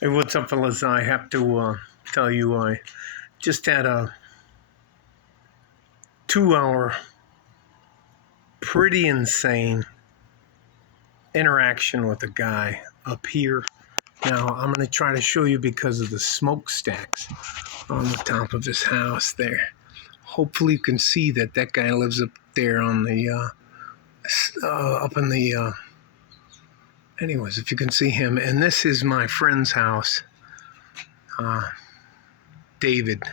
Hey, what's up, fellas? I have to tell you, I just had a 2 hour, pretty insane interaction with a guy up here. Now, I'm going to try to show you because of the smokestacks on the top of his house there. Hopefully, you can see that that guy lives up there on the, up in the, anyways, if you can see him. And this is my friend's house, David.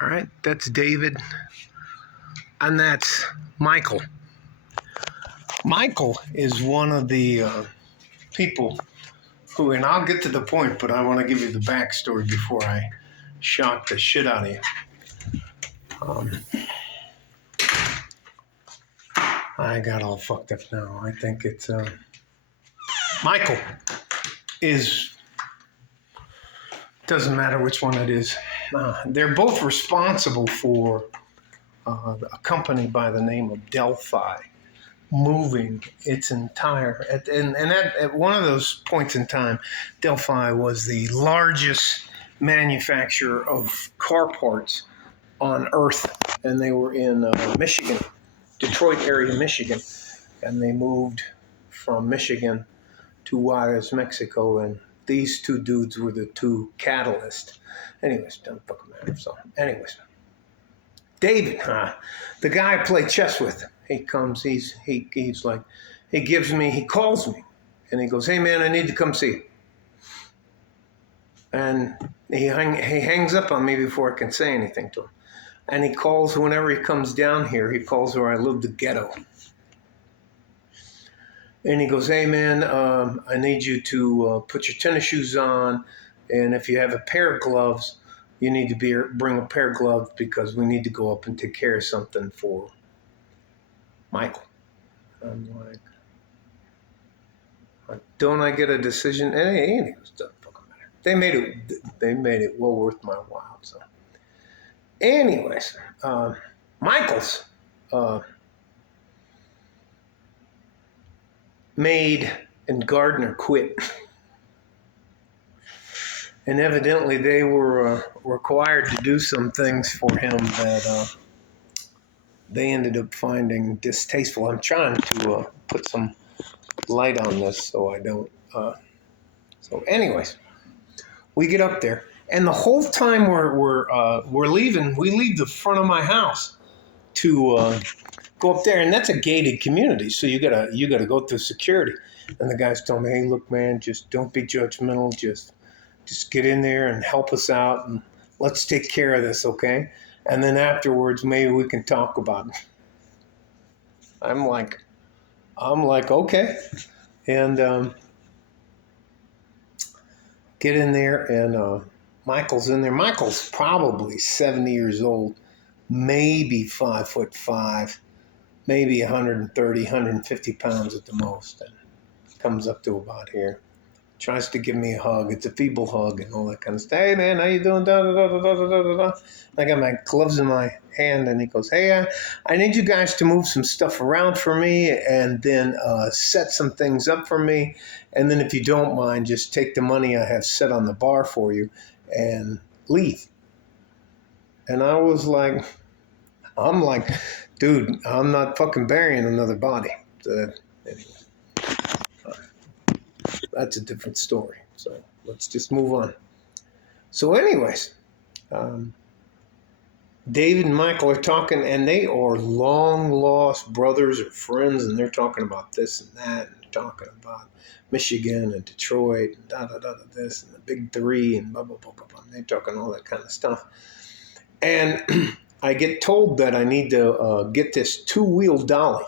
All right, that's David. And that's Michael. Michael is one of the people who, and I'll get to the point, but I want to give you the backstory before I shock the shit out of you. I got all fucked up now. I think it's Michael is, doesn't matter which one it is. They're both responsible for a company by the name of Delphi moving its entire at one of those points in time, Delphi was the largest manufacturer of car parts on earth, and they were in Michigan, Detroit area, Michigan, and they moved from Michigan to Juarez, Mexico, and these two dudes were the two catalysts. Anyways, don't fucking matter. So anyways, David, the guy I play chess with, he comes, he's like, he calls me, and he goes, "Hey man, I need to come see you." And he hangs up on me before I can say anything to him. And he calls, whenever he comes down here, he calls where I live, the ghetto. And he goes, "Hey man, I need you to put your tennis shoes on, and if you have a pair of gloves, you need to bring a pair of gloves because we need to go up and take care of something for Michael." I'm like, don't I get a decision? And it doesn't fucking matter. They made it well worth my while. So, anyways, Michael's maid and gardener quit. And evidently they were required to do some things for him that they ended up finding distasteful. I'm trying to put some light on this so I don't. So anyways, we get up there. And the whole time we're leaving, we leave the front of my house to go up there, and that's a gated community, so you gotta go through security. And the guys told me, "Hey, look, man, just don't be judgmental. Just get in there and help us out, and let's take care of this, okay? And then afterwards, maybe we can talk about it." I'm like, okay, and get in there, and Michael's in there. Michael's probably 70 years old, maybe 5'5", maybe 130, 150 pounds at the most, and comes up to about here. Tries to give me a hug. It's a feeble hug and all that kind of stuff. "Hey man, how you doing?" Da, da, da, da, da, da, da, da. I got my gloves in my hand, and he goes, "Hey, I need you guys to move some stuff around for me, and then set some things up for me, and then if you don't mind, just take the money I have set on the bar for you and leave." And I'm like, dude, I'm not fucking burying another body. Anyway. That's a different story. So let's just move on. So anyways, David and Michael are talking, and they are long lost brothers or friends, and they're talking about this and that, and they're talking about Michigan and Detroit and this and the big three and blah, blah, blah, blah, blah. They're talking all that kind of stuff. And I get told that I need to get this two-wheel dolly.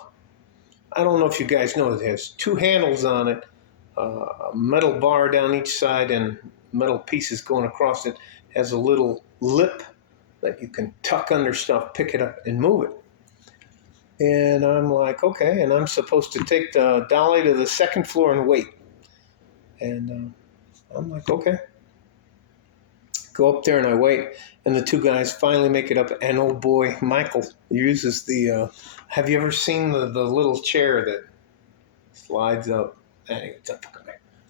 I don't know if you guys know, it has two handles on it, a metal bar down each side and metal pieces going across it. Has a little lip that you can tuck under stuff, pick it up, and move it. And I'm like, okay. And I'm supposed to take the dolly to the second floor and wait. And I'm like, okay. Go up there and I wait. And the two guys finally make it up. And oh boy, Michael uses the, have you ever seen the little chair that slides up? Anyway,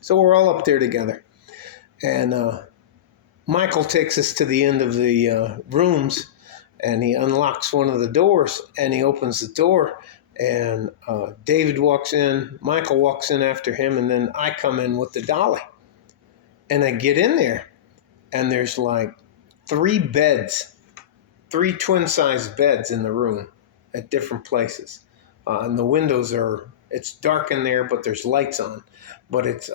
so we're all up there together. And Michael takes us to the end of the rooms, and he unlocks one of the doors, and he opens the door, and David walks in, Michael walks in after him, and then I come in with the dolly. And I get in there, and there's like 3 beds, 3 twin-sized beds in the room at different places. And the windows are, it's dark in there, but there's lights on. But it's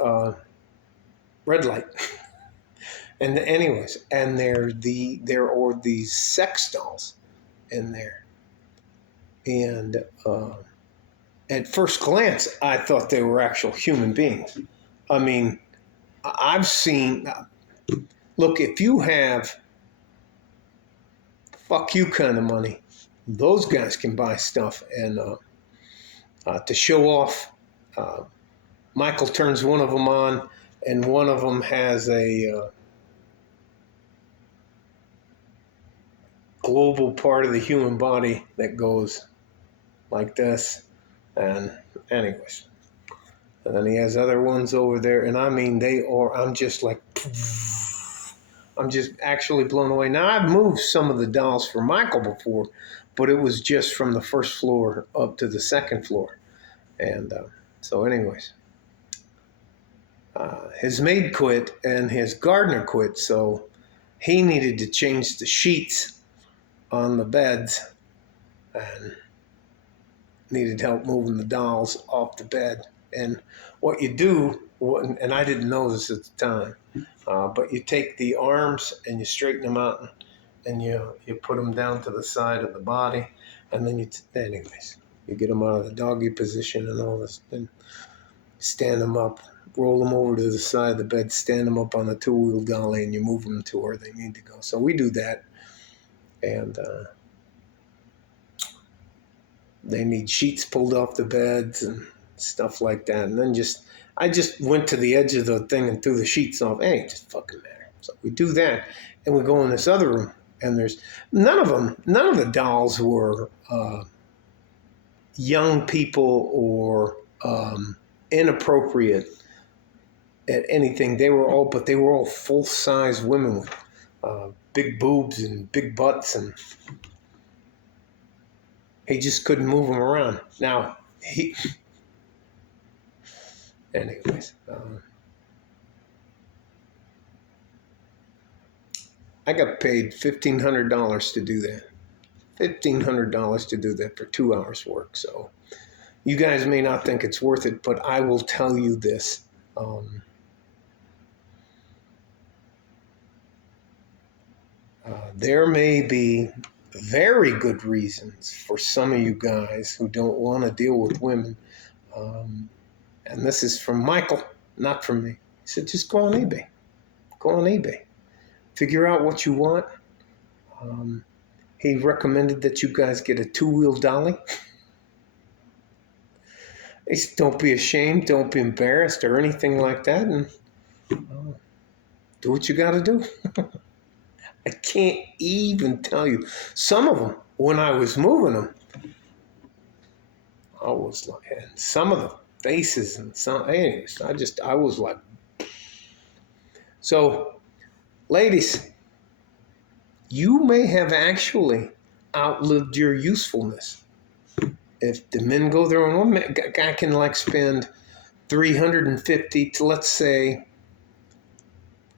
red light. And anyways, and there are these sex dolls in there. And at first glance, I thought they were actual human beings. I mean, I've seen, look, if you have fuck you kind of money, those guys can buy stuff. And to show off, Michael turns one of them on, and one of them has a global part of the human body that goes like this. And anyways, and then he has other ones over there, and I mean, I'm just like, I'm just actually blown away. Now, I've moved some of the dolls for Michael before, but it was just from the first floor up to the second floor. And so anyways, his maid quit and his gardener quit, so he needed to change the sheets on the beds and needed help moving the dolls off the bed. And what you do, and I didn't know this at the time, but you take the arms and you straighten them out, and you put them down to the side of the body, and then anyways, you get them out of the doggy position and all this, and stand them up, roll them over to the side of the bed, stand them up on the 2-wheel dolly, and you move them to where they need to go. So we do that, and they need sheets pulled off the beds and stuff like that. And then I just went to the edge of the thing and threw the sheets off. It ain't just fucking matter. So we do that, and we go in this other room, and there's none of the dolls were young people or inappropriate at anything. They were all full-size women with big boobs and big butts, and he just couldn't move them around. Now, anyways, I got paid $1,500 to do that. $1,500 to do that for 2 hours work. So you guys may not think it's worth it, but I will tell you this. There may be very good reasons for some of you guys who don't want to deal with women. And this is from Michael, not from me. He said, just go on eBay. Go on eBay. Figure out what you want. He recommended that you guys get a 2-wheel dolly. He said, don't be ashamed, don't be embarrassed or anything like that, and do what you got to do. I can't even tell you. Some of them, when I was moving them, I was like, and some of the faces and some, anyways, I was like. So, ladies, you may have actually outlived your usefulness. If the men go their own way, a guy can like spend $350 to, let's say,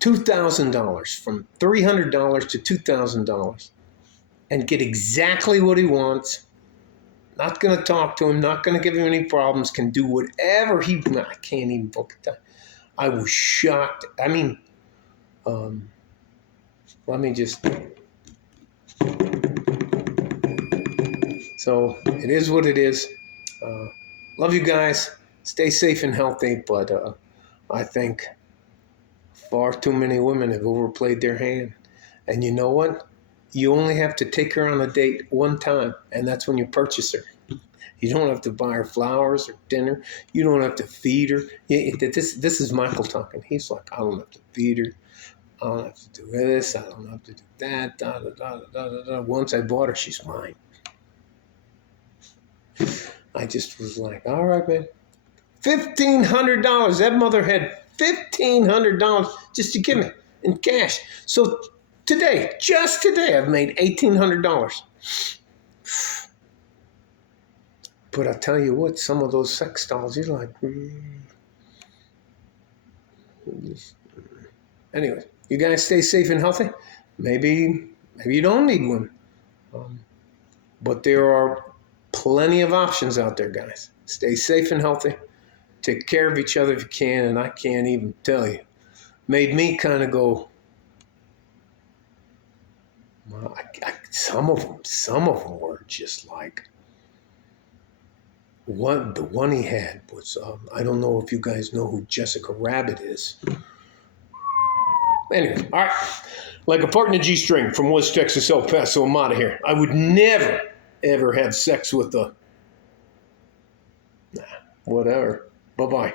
$2,000, from $300 to $2,000, and get exactly what he wants. Not going to talk to him, not going to give him any problems, can do whatever I can't even book it. I was shocked. I mean, let me just. So it is what it is. Love you guys. Stay safe and healthy, but I think far too many women have overplayed their hand. And you know what? You only have to take her on a date one time, and that's when you purchase her. You don't have to buy her flowers or dinner. You don't have to feed her. This is Michael talking. He's like, I don't have to feed her. I don't have to do this. I don't have to do that. Da, da, da, da, da, da. Once I bought her, she's mine. I just was like, all right, man. $1,500. That mother had $1,500 just to give me in cash. So today, just today, I've made $1,800. But I tell you what, some of those sex dolls, you're like, Anyway, you guys stay safe and healthy. Maybe you don't need one. But there are plenty of options out there, guys. Stay safe and healthy. Take care of each other if you can, and I can't even tell you. Made me kind of go, well, some of them were just like, the one he had was, I don't know if you guys know who Jessica Rabbit is. Anyway, all right. Like a partner G-string from West Texas, El Paso, I'm out of here. I would never, ever have sex with whatever. Bye-bye.